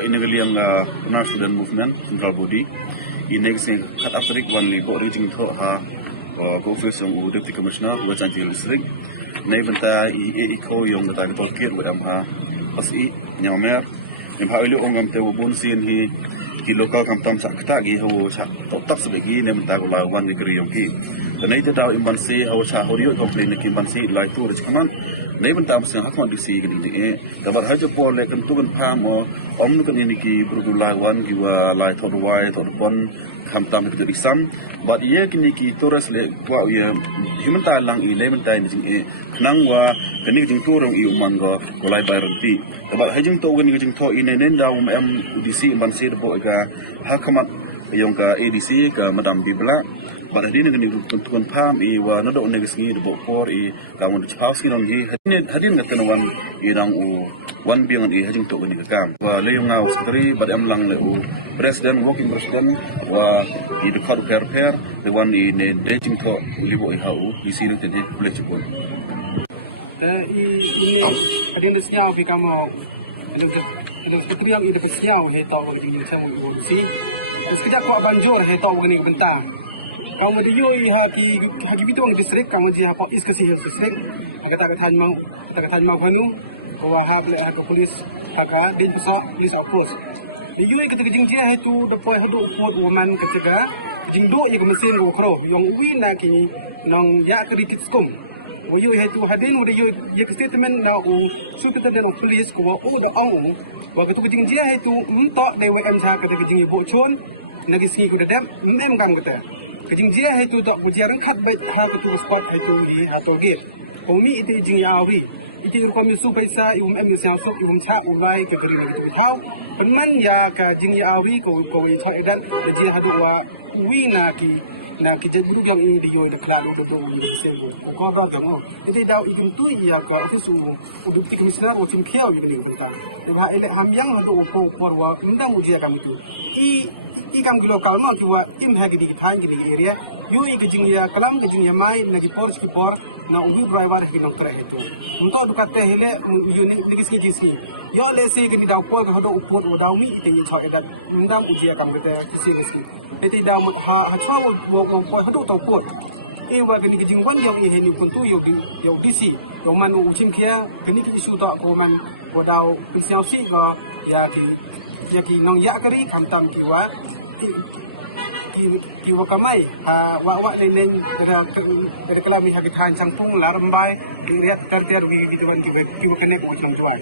ini yang Unar Student Movement Central Body ini sing kat afterik wan li bo ring tho ha go office ng Deputy Commissioner wa Chantil District nei benta i ko yung ta ko kir wa ha pas i nyamer em ha ili ongam te bun sin hi ki local kamtam sa kta gi ho sa top sebegi ne benta ko lawan ni kri yung ki nei te daw imban se ho sa horio complain ki imban se lai tu ri kaman nei benta am sing hakman disi gi ni dabar ha jo por le kan tu kan pham om nu kan ni ki bru lawan gi wa lai thod wai thod pon kamtam ke disam but ye kini ki toras le wa ye himanta lang i le mentai ni jing e knang wa kini jing turong i umang go kolai baranti dabar ha jing to gani jing to ine nen da em udisi ban se bo ga hakamat yung ka ADC ka Madam Bibla but hadin ngani kun pham i wa nado negisngi bo por i ka mon house kinong gi hadin ngatanawan i rang u wan biang i hajing to gani ka wa le yung ngau sekretary but em lang le u president working president wa i de khad per the one i ne dejing to libo i hau i sirang ten he plech ko ini hadin desnya fi kamo ada ketriang ide kesiau he to gani sang si sekejap kau banjur he to gani bentang kamu dioi haki bitong distrik kamu ji ha is kasi distrik kata mau panu wa ha ble ha polis ka din sa is approach dioi ketika jingja he tu the point hadu pot woman ketika jingdo ye mesin go kro yang wi na ki nong ya kritik skum o yo he tu hadin o yo ye statement na o superintendent of police ko o da ong wa ketika jingja he tu unta de wa kan sa ketika jingi bo chon nagisi ko da mem kang kata kejing dia itu dok bujaran kat baik ha tu spot itu i atau gate kami itu jing yawi itu kami su paisa ium em siang sok ium cha ulai ke keri itu tau penan ya ka jing yawi ko i thoi dan ji ha tu wa wi na ki je buru yang i dio de kla do to i se ko ko ka mo itu dau i tu ya ko su Deputy Commissioner o tim kheo ni ta de ha ele ham yang to ko por wa ndang uji ka tu ikam kilo kalma tuwa im ha gidi thang gidi area yu i gijing ya kalam gijing ya mai na ki por na ubi driver ki dokter itu unto dukate hele yu ni kisi yo le se gidi daw ko ga do upot o daw mi de choi da ndam uji ya kam gede kisi eti daw ha chawo wo ko hadu taw pot e wa gidi gijing wan yo ni he ni kuntu yo disi yo manu uchim kia gini ki isu da ko man ko daw siao si ma ya ki nong ya kari kamtam ki wa ki wa kamai wa len dari kelami habitan sangpung larambai riat terter wi ki tuan ki wa kene ko chang tuai